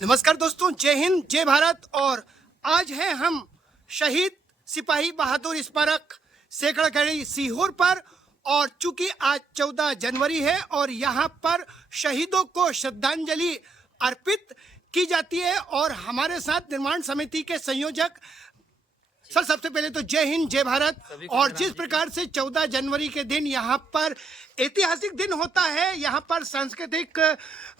नमस्कार दोस्तों, जय हिंद, जय भारत। और आज हैं हम शहीद सिपाही बहादुर स्मारक सैकड़ागढ़ी सीहोर पर। और चूंकि आज 14 जनवरी है और यहाँ पर शहीदों को श्रद्धांजलि अर्पित की जाती है। और हमारे साथ निर्माण समिति के संयोजक सर, सबसे पहले तो जय हिंद, जय भारत। और जिस प्रकार से 14 जनवरी के दिन यहाँ पर ऐतिहासिक दिन होता है, यहाँ पर सांस्कृतिक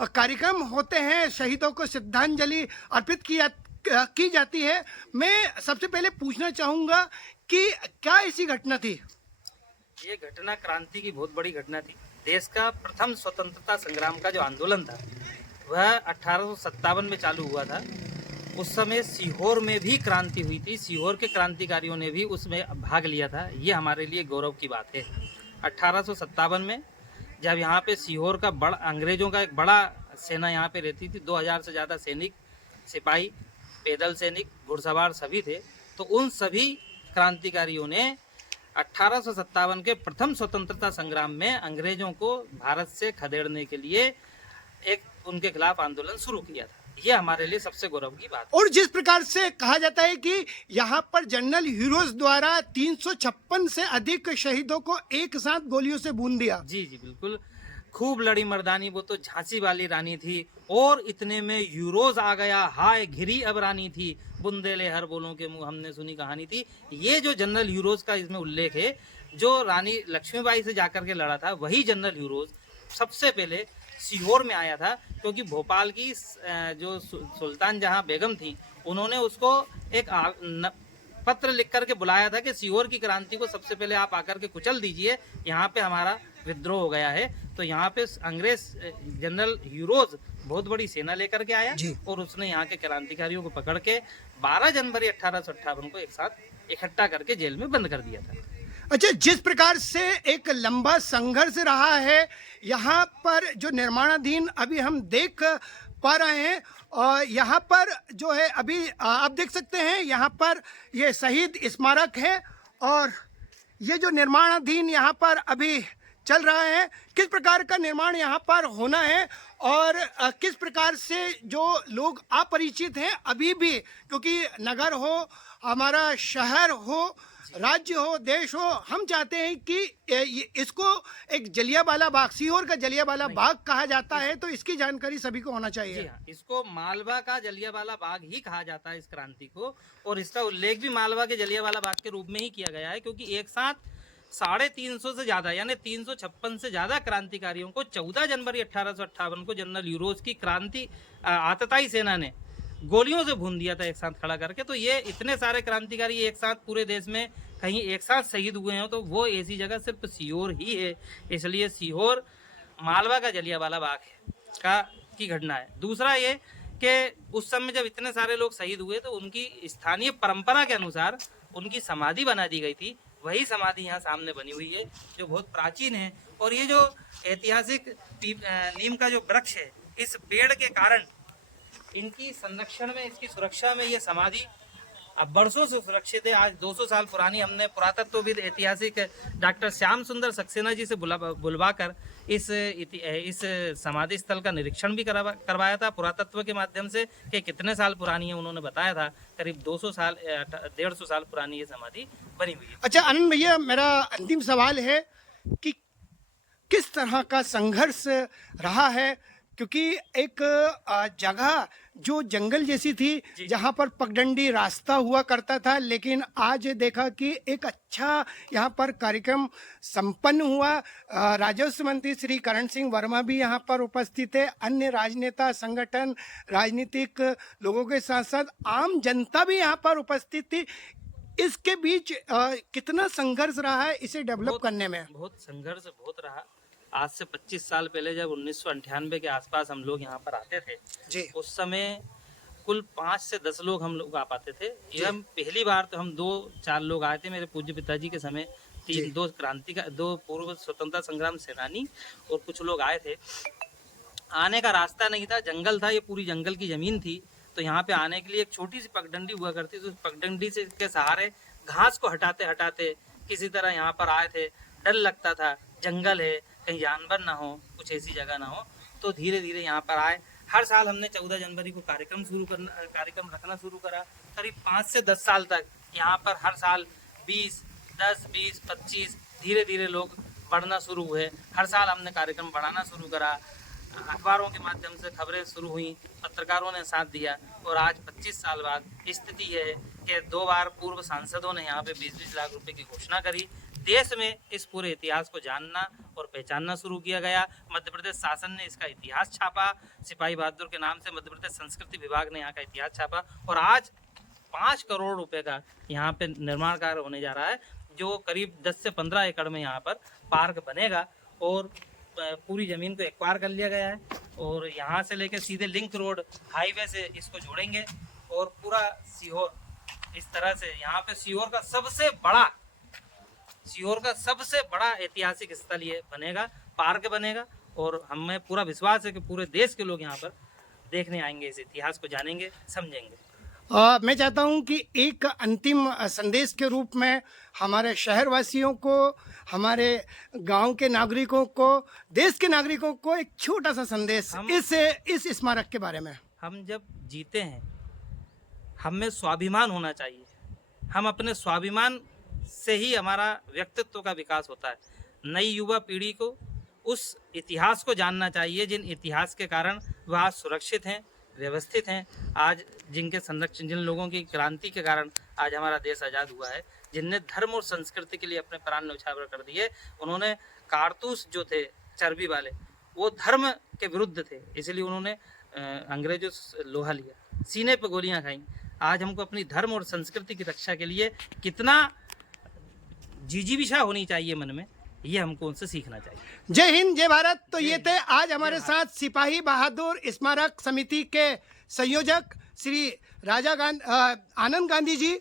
कार्यक्रम होते हैं, शहीदों को श्रद्धांजलि अर्पित की जाती है। मैं सबसे पहले पूछना चाहूँगा कि क्या ऐसी घटना थी? ये घटना क्रांति की बहुत बड़ी घटना थी। देश का प्रथम स्वतंत्रता संग्राम का जो आंदोलन था वह 1857 में चालू हुआ था। उस समय सीहोर में भी क्रांति हुई थी, सीहोर के क्रांतिकारियों ने भी उसमें भाग लिया था। ये हमारे लिए गौरव की बात है। 1857 में जब यहाँ पे सीहोर का अंग्रेजों का एक बड़ा सेना यहाँ पे रहती थी, 2000 से ज़्यादा सैनिक, सिपाही, पैदल सैनिक, घुड़सवार सभी थे। तो उन सभी क्रांतिकारियों ने 1857 के प्रथम स्वतंत्रता संग्राम में अंग्रेजों को भारत से खदेड़ने के लिए एक उनके खिलाफ आंदोलन शुरू किया था। ये हमारे लिए सबसे गौरव की बात है। और जिस प्रकार से कहा जाता है कि यहाँ पर जनरल हीरोज द्वारा 356 से अधिक शहीदों को एक साथ गोलियों से भून दिया। जी जी बिल्कुल, खूब लड़ी मर्दानी, वो तो झांसी वाली रानी थी। और इतने में यूरोज आ गया, हाय घिरी अब रानी थी, बुंदेले हर बोलों के मुंह, हमने सुनी कहानी थी। ये जो जनरल यूरोज का इसमें उल्लेख है, जो रानी लक्ष्मीबाई से जाकर के लड़ा था, वही जनरल यूरोज सबसे पहले सीहोर में आया था। क्योंकि भोपाल की जो सुल्तान जहां बेगम थी, उन्होंने उसको एक पत्र लिख करके बुलाया था कि सीहोर की क्रांति को सबसे पहले आप आकर के कुचल दीजिए, यहाँ पे हमारा विद्रोह हो गया है। तो यहाँ पे अंग्रेज जनरल यूरोज बहुत बड़ी सेना लेकर के आया और उसने यहाँ के क्रांतिकारियों को पकड़ के 12 जनवरी 1858 को एक साथ इकट्ठा करके जेल में बंद कर दिया था। अच्छा, जिस प्रकार से एक लंबा संघर्ष रहा है यहाँ पर, जो निर्माणाधीन अभी हम देख पा रहे हैं, और यहाँ पर जो है अभी आप देख सकते हैं, यहाँ पर ये शहीद स्मारक है और ये जो निर्माणाधीन यहाँ पर अभी चल रहा है, किस प्रकार का निर्माण यहाँ पर होना है और किस प्रकार से जो लोग अपरिचित हैं अभी भी, क्योंकि नगर हो, हमारा शहर हो, राज्य हो, देश हो, हम चाहते हैं कि इसको एक जलियांवाला बाग, सीहोर का जलियांवाला बाग कहा जाता है, तो इसकी जानकारी सभी को होना चाहिए। जी हाँ, इसको मालवा का जलियांवाला बाग ही कहा जाता है इस क्रांति को। और इसका उल्लेख भी मालवा के जलियांवाला बाग के रूप में ही किया गया है, क्योंकि एक साथ 350 से ज्यादा यानी 356 से ज्यादा क्रांतिकारियों को 14 जनवरी 1858 को जनरल यूरोज की क्रांति आतताई सेना ने गोलियों से भून दिया था एक साथ खड़ा करके। तो ये इतने सारे क्रांतिकारी एक साथ पूरे देश में कहीं एक साथ शहीद हुए हैं तो वो ऐसी जगह सिर्फ सीहोर ही है। इसलिए सीहोर मालवा का जलियांवाला बाग है की घटना है। दूसरा ये कि उस समय जब इतने सारे लोग शहीद हुए तो उनकी स्थानीय परंपरा के अनुसार उनकी समाधि बना दी गई थी। वही समाधि यहाँ सामने बनी हुई है, जो बहुत प्राचीन है। और ये जो ऐतिहासिक नीम का जो वृक्ष है, इस पेड़ के कारण इनकी संरक्षण में, इसकी सुरक्षा में ये समाधि अब बरसों से सुरक्षित है। आज 200 साल पुरानी हमने पुरातत्वविद ऐतिहासिक डॉक्टर श्याम सुंदर सक्सेना जी से बुलवाकर इस समाधि स्थल का निरीक्षण भी करवाया था पुरातत्व के माध्यम से कि कितने साल पुरानी है। उन्होंने बताया था करीब 200 साल 150 साल पुरानी ये समाधि बनी हुई है। अच्छा आनंद भैया, मेरा अंतिम सवाल है कि किस तरह का संघर्ष रहा है, क्योंकि एक जगह जो जंगल जैसी थी, जहाँ पर पगडंडी रास्ता हुआ करता था, लेकिन आज देखा कि एक अच्छा यहाँ पर कार्यक्रम संपन्न हुआ। राजस्व मंत्री श्री करण सिंह वर्मा भी यहाँ पर उपस्थित है, अन्य राजनेता, संगठन, राजनीतिक लोगों के साथ साथ आम जनता भी यहाँ पर उपस्थित थी। इसके बीच कितना संघर्ष रहा है इसे डेवलप करने में? बहुत संघर्ष बहुत रहा। आज से 25 साल पहले जब 1998 के आसपास हम लोग यहाँ पर आते थे जी, उस समय कुल 5 से 10 लोग हम लोग आ पाते थे। ये हम पहली बार तो हम 2-4 लोग आए थे। मेरे पूज्य पिताजी के समय दो पूर्व स्वतंत्रता संग्राम सेनानी और कुछ लोग आए थे। आने का रास्ता नहीं था, जंगल था, ये पूरी जंगल की जमीन थी। तो यहाँ पे आने के लिए एक छोटी सी पगडंडी हुआ करती थी। उस पगडंडी से के सहारे घास को हटाते हटाते किसी तरह यहाँ पर आए थे। डर लगता था, जंगल है, कहीं जानवर ना हो, कुछ ऐसी जगह ना हो। तो धीरे धीरे यहाँ पर आए। हर साल हमने 14 जनवरी को कार्यक्रम रखना शुरू करा। करीब 5 से 10 साल तक यहाँ पर हर साल 20, 10, 20, 25 धीरे धीरे लोग बढ़ना शुरू हुए। हर साल हमने कार्यक्रम बढ़ाना शुरू करा, अखबारों के माध्यम से खबरें शुरू हुई, पत्रकारों ने साथ दिया और आज 25 साल बाद स्थिति ये है कि 2 बार पूर्व सांसदों ने यहाँ पे 20-20 लाख रुपए की घोषणा करी। देश में इस पूरे इतिहास को जानना और पहचानना शुरू किया गया। मध्य प्रदेश शासन ने इसका इतिहास छापा, सिपाही बहादुर के नाम से मध्य प्रदेश संस्कृति विभाग ने यहाँ का इतिहास छापा और आज 5 करोड़ रुपए का यहाँ पे निर्माण कार्य होने जा रहा है, जो करीब 10 से 15 एकड़ में यहाँ पर पार्क बनेगा और पूरी ज़मीन को एक्वायर कर लिया गया है और यहाँ से लेकर सीधे लिंक रोड हाईवे से इसको जोड़ेंगे और पूरा सीहोर इस तरह से यहाँ पे सीहोर का सबसे बड़ा ऐतिहासिक स्थल ये बनेगा, पार्क बनेगा और हमें पूरा विश्वास है कि पूरे देश के लोग यहाँ पर देखने आएंगे, इस इतिहास को जानेंगे, समझेंगे। मैं चाहता हूं कि एक अंतिम संदेश के रूप में हमारे शहरवासियों को, हमारे गांव के नागरिकों को, देश के नागरिकों को एक छोटा सा संदेश इस स्मारक के बारे में। हम जब जीते हैं हमें स्वाभिमान होना चाहिए। हम अपने स्वाभिमान से ही हमारा व्यक्तित्व का विकास होता है। नई युवा पीढ़ी को उस इतिहास को जानना चाहिए जिन इतिहास के कारण वह आज सुरक्षित हैं, व्यवस्थित हैं। आज जिनके संरक्षण, जिन लोगों की क्रांति के कारण आज हमारा देश आज़ाद हुआ है, जिनने धर्म और संस्कृति के लिए अपने प्राण न्यौछावर कर दिए। उन्होंने कारतूस जो थे चर्बी वाले, वो धर्म के विरुद्ध थे, इसलिए उन्होंने अंग्रेजों से लोहा लिया, सीने पर गोलियां खाई। आज हमको अपनी धर्म और संस्कृति की रक्षा के लिए कितना जिजीविषा होनी चाहिए मन में, ये हमको उनसे सीखना चाहिए। जय हिंद, जय भारत। तो ये थे आज हमारे साथ सिपाही बहादुर स्मारक समिति के संयोजक श्री आनंद गांधी जी।